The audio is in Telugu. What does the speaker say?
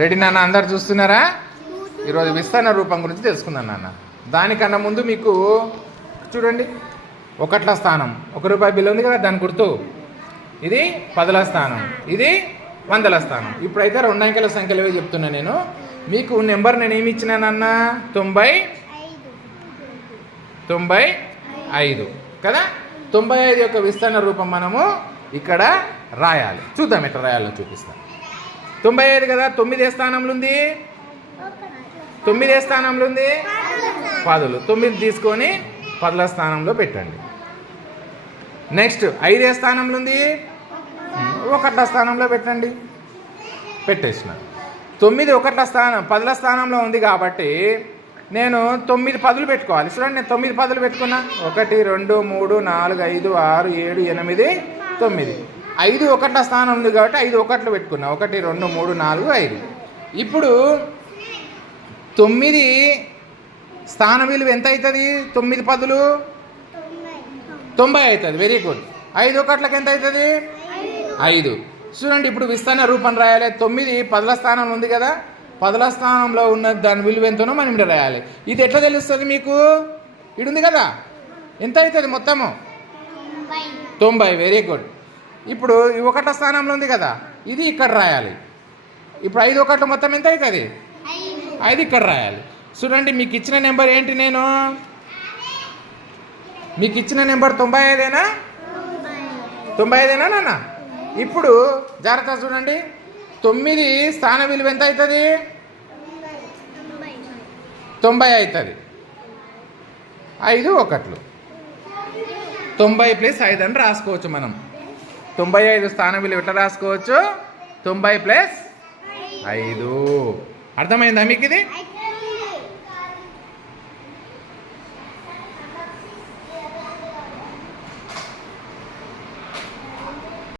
రెడీ నాన్న, అందరు చూస్తున్నారా? ఈరోజు విస్తరణ రూపం గురించి తెలుసుకుందాం నాన్న. దానికన్నా ముందు మీకు చూడండి, ఒకట్ల స్థానం, ₹1 బిల్లు ఉంది కదా, దాని గుర్తు ఇది, పదుల స్థానం ఇది, వందల స్థానం. ఇప్పుడైతే 2 అంకెల సంఖ్యలు చెప్తున్నా నేను మీకు. నెంబర్ నేను ఏమి ఇచ్చినానన్నా? 95 కదా. 95 యొక్క విస్తరణ రూపం మనము ఇక్కడ రాయాలి. చూద్దాం ఎట్లా రాయాలో చూపిస్తాను. 95 కదా, 9 ఏ స్థానంలో ఉంది? 9 ఏ స్థానంలో ఉంది? పదులు. 9 తీసుకొని పదుల స్థానంలో పెట్టండి. నెక్స్ట్ 5 ఏ స్థానంలో ఉంది? 1ల స్థానంలో పెట్టండి. పెట్టేసిన. 9 1ల స్థానం, పదుల స్థానంలో ఉంది కాబట్టి నేను 9 పదులు పెట్టుకోవాలి. చూడండి, నేను 9 పదులు పెట్టుకున్నా. 1 2 3 4 5 6 7 8 9. 5 1ల స్థానం ఉంది కాబట్టి 5 1లు పెట్టుకున్నా. 1 2 3 4 5. ఇప్పుడు 9 స్థాన విలువ ఎంత అవుతుంది? 9 పదులు 90 అవుతుంది. Very good. 5 1లకు ఎంత అవుతుంది? 5. చూడండి, ఇప్పుడు విస్తరణ రూపం రాయాలి. 9 పదుల స్థానంలో ఉంది కదా, పదుల స్థానంలో ఉన్న దాని విలువ ఎంతనో మనం ఇక్కడ రాయాలి. ఇది ఎట్లా తెలుస్తుంది మీకు? ఇది ఉంది కదా, ఎంత అవుతుంది మొత్తము? 90. Very good. ఇప్పుడు 1ల స్థానంలో ఉంది కదా, ఇది ఇక్కడ రాయాలి. ఇప్పుడు 5 1లు మొత్తం ఎంత అవుతుంది? 5 ఇక్కడ రాయాలి. చూడండి, మీకు ఇచ్చిన నెంబర్ ఏంటి? మీకు ఇచ్చిన నెంబర్ 95ఏనా? 95ఏనా నాన్న? ఇప్పుడు జాగ్రత్త చూడండి, 9 స్థాన విలువ ఎంత అవుతుంది? 90 అవుతుంది. 5 1లు 90 + 5 అని రాసుకోవచ్చు మనం. 95 స్థాన విలువ ఎట్లా రాసుకోవచ్చు? 90 + 5. అర్థమైందా మీకు ఇది?